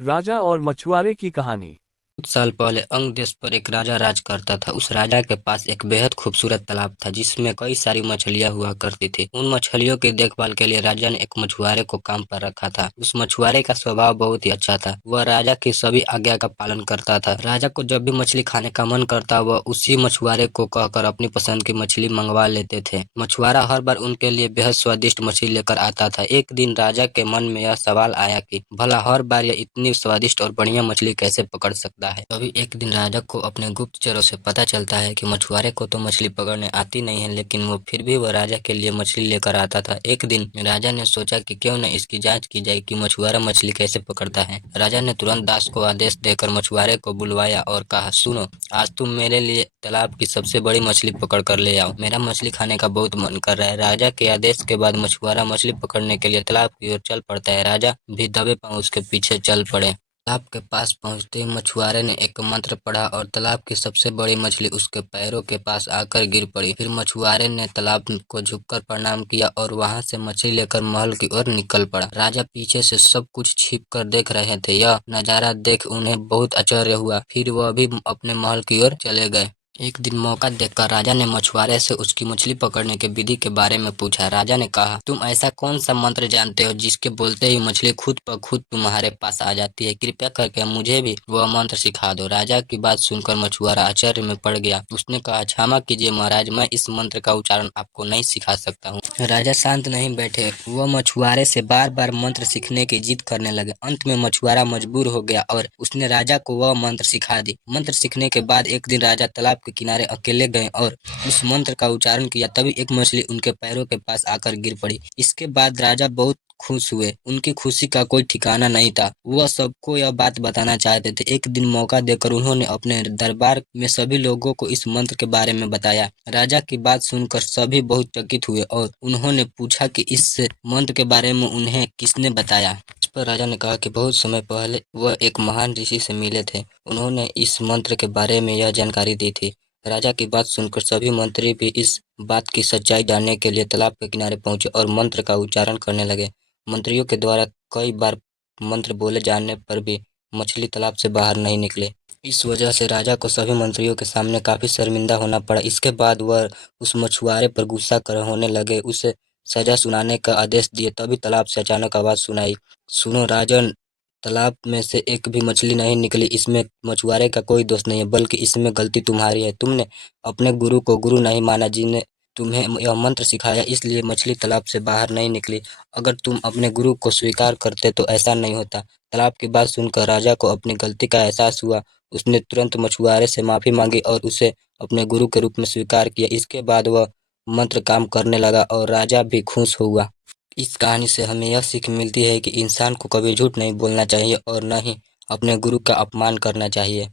राजा और मछुआरे की कहानी। कुछ साल पहले अंग देश पर एक राजा राज करता था। उस राजा के पास एक बेहद खूबसूरत तालाब था जिसमें कई सारी मछलियां हुआ करती थी। उन मछलियों की देखभाल के लिए राजा ने एक मछुआरे को काम पर रखा था। उस मछुआरे का स्वभाव बहुत ही अच्छा था। वह राजा की सभी आज्ञा का पालन करता था। राजा को जब भी मछली खाने का मन करता वह उसी मछुआरे को कहकर अपनी पसंद की मछली मंगवा लेते थे। मछुआरा हर बार उनके लिए बेहद स्वादिष्ट मछली लेकर आता था। एक दिन राजा के मन में यह सवाल आया कि भला हर बार यह इतनी स्वादिष्ट और बढ़िया मछली कैसे पकड़ सकता है। तभी एक दिन राजा को अपने गुप्तचरों से पता चलता है कि मछुआरे को तो मछली पकड़ने आती नहीं है, लेकिन वो फिर भी वह राजा के लिए मछली लेकर आता था। एक दिन राजा ने सोचा कि क्यों न इसकी जांच की जाए कि मछुआरा मछली कैसे पकड़ता है। राजा ने तुरंत दास को आदेश देकर मछुआरे को बुलवाया और कहा, सुनो, आज तुम मेरे लिए तालाब की सबसे बड़ी मछली पकड़ कर ले आओ। मेरा मछली खाने का बहुत मन कर रहा है। राजा के आदेश के बाद मछुआरा मछली पकड़ने के लिए तालाब की ओर चल पड़ता है। राजा भी दबे पांव उसके पीछे चल पड़े। तालाब के पास पहुंचते ही मछुआरे ने एक मंत्र पढ़ा और तालाब की सबसे बड़ी मछली उसके पैरों के पास आकर गिर पड़ी। फिर मछुआरे ने तालाब को झुककर प्रणाम किया और वहां से मछली लेकर महल की ओर निकल पड़ा। राजा पीछे से सब कुछ छिप कर देख रहे थे। यह नजारा देख उन्हें बहुत आश्चर्य हुआ। फिर वह भी अपने महल की ओर चले गए। एक दिन मौका देखकर राजा ने मछुआरे से उसकी मछली पकड़ने के विधि के बारे में पूछा। राजा ने कहा, तुम ऐसा कौन सा मंत्र जानते हो जिसके बोलते ही मछली खुद ब खुद तुम्हारे पास आ जाती है? कृपया करके मुझे भी वह मंत्र सिखा दो। राजा की बात सुनकर मछुआरा आश्चर्य में पड़ गया। उसने कहा, क्षमा कीजिए महाराज, मैं इस मंत्र का उच्चारण आपको नहीं सिखा सकता हूँ। राजा शांत नहीं बैठे। वह मछुआरे से बार बार मंत्र सीखने की जिद करने लगे। अंत में मछुआरा मजबूर हो गया और उसने राजा को वह मंत्र सिखा दी। मंत्र सीखने के बाद एक दिन राजा तालाब के किनारे अकेले गए और उस मंत्र का उच्चारण किया। तभी एक मछली उनके पैरों के पास आकर गिर पड़ी। इसके बाद राजा बहुत खुश हुए। उनकी खुशी का कोई ठिकाना नहीं था। वह सबको यह बात बताना चाहते थे। एक दिन मौका देकर उन्होंने अपने दरबार में सभी लोगों को इस मंत्र के बारे में बताया। राजा की बात सुनकर सभी बहुत चकित हुए और उन्होंने पूछा कि इस मंत्र के बारे में उन्हें किसने बताया। इस पर राजा ने कहा कि बहुत समय पहले वह एक महान ऋषि से मिले थे। उन्होंने इस मंत्र के बारे में यह जानकारी दी थी। राजा की बात सुनकर सभी मंत्री भी इस बात की सच्चाई जानने के लिए तालाब के किनारे पहुंचे और मंत्र का उच्चारण करने लगे। मंत्रियों के द्वारा कई बार मंत्र बोले जाने पर भी मछली तालाब से बाहर नहीं निकले। इस वजह से राजा को सभी मंत्रियों के सामने काफी शर्मिंदा होना पड़ा। इसके बाद वह उस मछुआरे पर गुस्सा कर होने लगे, उसे सजा सुनाने का आदेश दिए। तभी तालाब से अचानक आवाज सुनाई, सुनो राजन, तालाब में से एक भी मछली नहीं निकली। इसमें मछुआरे का कोई दोष नहीं है, बल्कि इसमें गलती तुम्हारी है। तुमने अपने गुरु को गुरु नहीं माना जिन्हें तुम्हें यह मंत्र सिखाया, इसलिए मछली तालाब से बाहर नहीं निकली। अगर तुम अपने गुरु को स्वीकार करते तो ऐसा नहीं होता। तालाब की बात सुनकर राजा को अपनी गलती का एहसास हुआ। उसने तुरंत मछुआरे से माफी मांगी और उसे अपने गुरु के रूप में स्वीकार किया। इसके बाद वह मंत्र काम करने लगा और राजा भी खुश हुआ। इस कहानी से हमें यह सीख मिलती है कि इंसान को कभी झूठ नहीं बोलना चाहिए और न ही अपने गुरु का अपमान करना चाहिए।